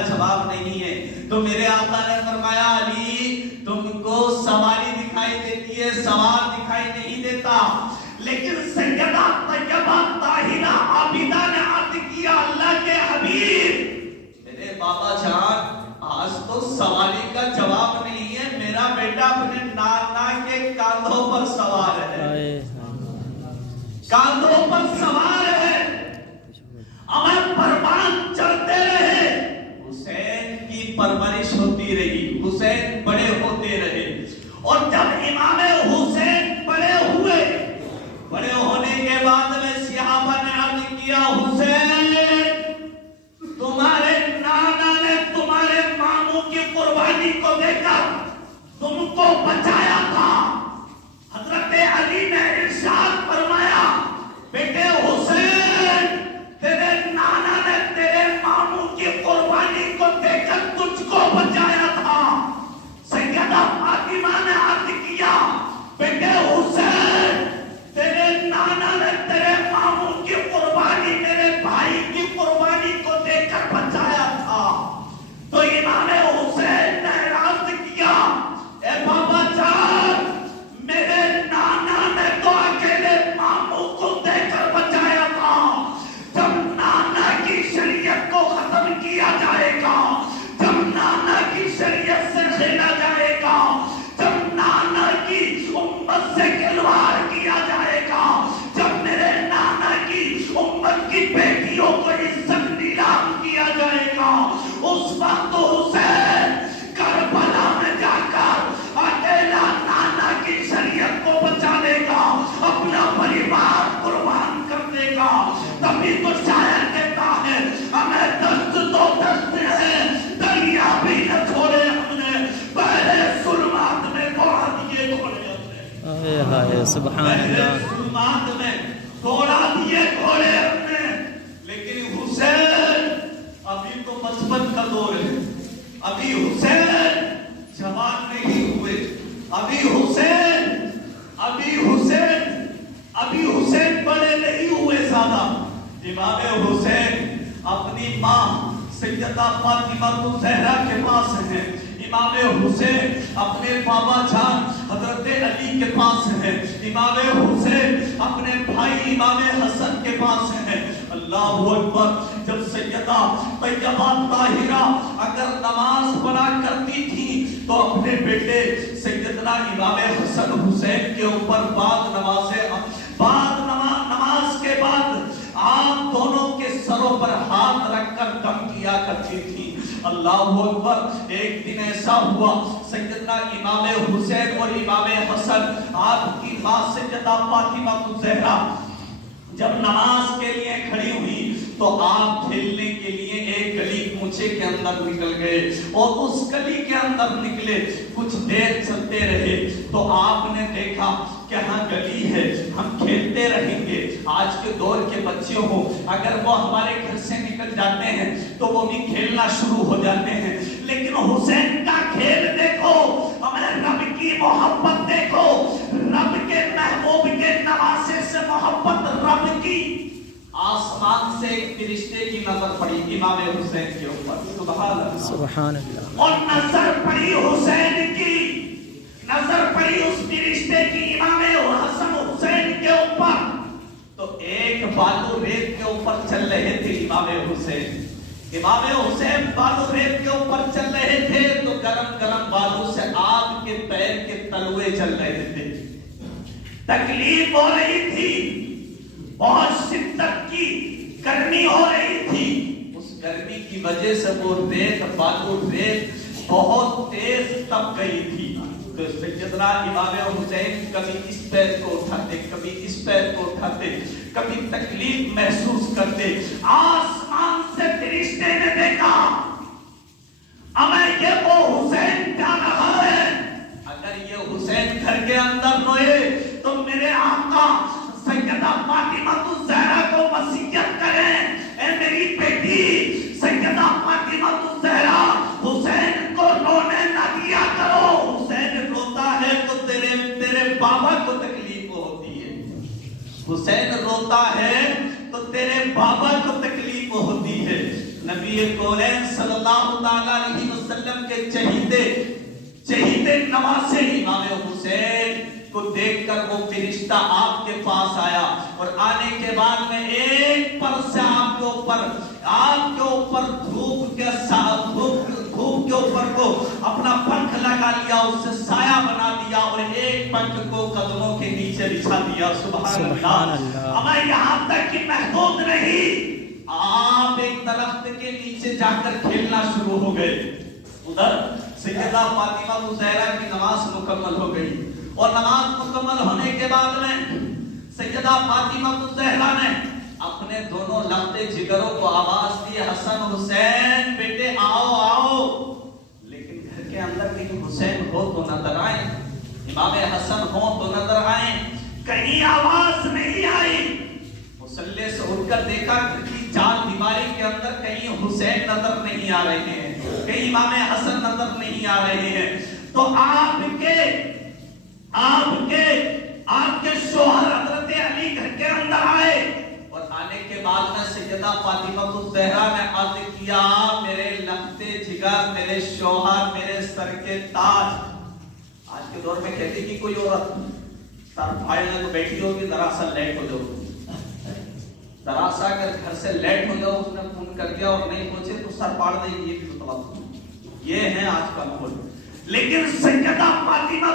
کا جواب نہیں ہے. تو میرے آقا نے فرمایا علی تم کو سواری دکھائی دیتی ہے، سوار دکھائی نہیں دیتا. لیکن سیدہ طیبہ طاہرہ عابدہ نے عرض کیا اللہ کے حبیب میرے بابا جان آج تو سواری کا جواب نہیں ہے، میرا بیٹا اپنے نانا کے کاندھوں پر سوار ہے، کاندھوں پر سوار ہے. ہمیں پروان چڑھتے رہے، حسین کی پرورش ہوتی رہی، حسین بڑے ہوتے رہے. اور جب امام حسین بڑے ہوئے، بڑے ہونے کے بعد میں صحابہ نے عرض کیا حسین تمہارے نانا نے تمہارے ماموں کی قربانی کو دے کر تم کو بچایا تھا. حضرت علی نے ارشاد فرمایا بیٹے حسین تیرے نانا نے تیرے ماموں کی قربانی کو دے کر تجھ کو بچایا تھا. سیدہ فاطمہ نے عرض کیا بیٹے حسین تیرے نانا نے تیرے ماموں کی قربانی میرے بھائی کی قربانی کو دے کر بچایا تھا. تو امام حسین نے عرض کیا اے بابا جان میرے نانا نے تو اکیلے ماموں کو دے کر بچایا تھا، جب نانا کی شریعت کو ختم کیا جائے گا، جب نانا کی شریعت سے کھیلا جائے گا، جب نانا کی امت سے کھلواڑ کیا جائے گا، جب میرے نانا کی امت کی بیٹیوں کو عزت نیلام کیا جائے گا، اس وقت حسین کربلا میں جا کر اکیلا نانا کی شریعت کو بچا لے گا، اپنا پریوار قربان کر دے گا. تبھی تو شاعر کہتا ہے ہمیں دست تو دست ہے دریا بھی نہ چھوڑے ہم نے، پہلے ظلمات میں دوڑا دیے گھوڑے ہم نے، سبحان اللہ، ظلمات میں دوڑا دیے گھوڑے ہم نے. لیکن حسین ابھی تو بچپن کا دور ہے، ابھی حسین جوان نہیں ہوئے، ابھی حسین بڑے نہیں ہوئے زیادہ. امام حسین اپنی ماں سیدہ فاطمہ الزہرا کے پاس ہیں، امام حسین اپنے بابا جان حضرت علی کے پاس ہیں، امام حسین اپنے بھائی امام حسن کے پاس ہیں. اللہ اکبر. جب سیدہ طیبہ طاہرہ اگر نماز پڑھا کرتی تھی تو اپنے بیٹے سیدنا امام حسن حسین کے اوپر نماز کے بعد آپ دونوں کے سروں پر ہاتھ رکھ کر دم کیا کرتی تھی. اللہ اکبر. ایک دن ایسا ہوا سیدنا امام حسین اور امام حسن آپ کی ماں سیدہ فاطمہ الزہرا جب نماز کے لیے کھڑی ہوئی تو آپ کھیلنے کے لیے ایک گلی کوچے کے اندر نکل گئے، اور اس گلی کے اندر نکلے کچھ دیر چلتے رہے تو آپ نے دیکھا کہ ہاں گلی ہے، ہم کھیلتے رہیں گے. آج کے دور کے بچے ہو اگر وہ ہمارے گھر سے نکل جاتے ہیں تو وہ بھی کھیلنا شروع ہو جاتے ہیں. لیکن حسین کا کھیل دیکھو، ہمیں رب کی محبت دیکھو، رب کے محبوب کے نواسے سے محبت. رب کی آسمان سے ایک فرشتے کی نظر پڑی امام حسین کے اوپر، سبحان اللہ، اور نظر پڑی حسین کی، نظر پڑی اس فرشتے کی امام حسن حسین کے اوپر. تو ایک بالو ریت کے اوپر چل رہے تھے امام حسین بالو ریت کے اوپر چل رہے تھے تو گرم گرم بالوں سے آپ کے پیر کے تلوے چل رہے تھے. تکلیف ہو رہی تھی، بہت شدت کی گرمی ہو رہی تھی. اس گرمی کی وجہ سے وہ بالو ریت بہت تیز تپ گئی تھی. تو سیدنا امام حسین کبھی اس پیر کو اٹھاتے، کبھی اس پیر کو اٹھاتے، کبھی تکلیف محسوس کرتے. آسمان سے فرشتے نے دیکھا ہمیں یہ وہ حسین جا رہا ہے، اگر یہ حسین گھر کے اندر روئے تو میرے آقا سیدہ فاطمہ الزہرا کو وصیت کریں اے میری بیٹی سیدہ فاطمہ الزہرا حسین کو رونے نہ دیا کرو. حسین روتا ہے تو تیرے بابا کو تکلیف ہوتی ہے، حسین روتا ہے تو تیرے بابا کو تکلیف ہوتی ہے. نبی کونین صلی اللہ علیہ وسلم کے چہیتے نواسے امام حسین کو دیکھ کر وہ فرشتہ آپ کے پاس آیا، اور آنے کے بعد میں ایک پر سے آپ کے اوپر دھوپ کے اوپر کو اپنا پنکھ لگا لیا، اس سے سایہ بنا دیا، اور ایک پنکھ کو قدموں کے نیچے بچھا دیا۔ سبحان اللہ۔ ہمیں یہاں تک کہ محدود نہیں، آپ ایک درخت کے نیچے جا کر کھیلنا شروع ہو گئے۔ ادھر سیدہ فاطمہ الزہرا کی نماز مکمل ہو گئی، اور نماز مکمل ہونے کے بعد میں سیدہ فاطمہ الزہرا نے اپنے دونوں لبتے جگروں کو آواز دی، حسن حسین بیٹے آؤ آؤ، لیکن گھر کے اندر کہیں حسین ہو تو نظر آئیں، امام حسن ہو تو نظر آئیں، کہیں آواز نہیں آئی۔ مصلی سے اٹھ کر دیکھا کہ چار دیواری کے اندر کہیں حسین نظر نہیں آ رہے ہیں، کہیں امام حسن نظر نہیں آ رہے ہیں، تو آپ کے شوہر حضرت علی گھر کے اندر آئے، اور آنے کے بعد میں سیدہ فاطمہ الزہرا نے عرض کیا، میرے لبتے جگر، میرے شوہر، میرے سر کے تاج۔ آج کے دور میں کہتی کہ کوئی عورت سر پھاڑنے کو بیٹھی ہوگی، ذرا سا لیٹ ہو جاؤ، ذرا سا اگر گھر سے لیٹ ہو جاؤ، اس نے فون کر دیا اور نہیں پہنچے تو سر پاڑ دے گی، یہ ہے آج کا ماحول۔ لیکن سیدہ فاطمہ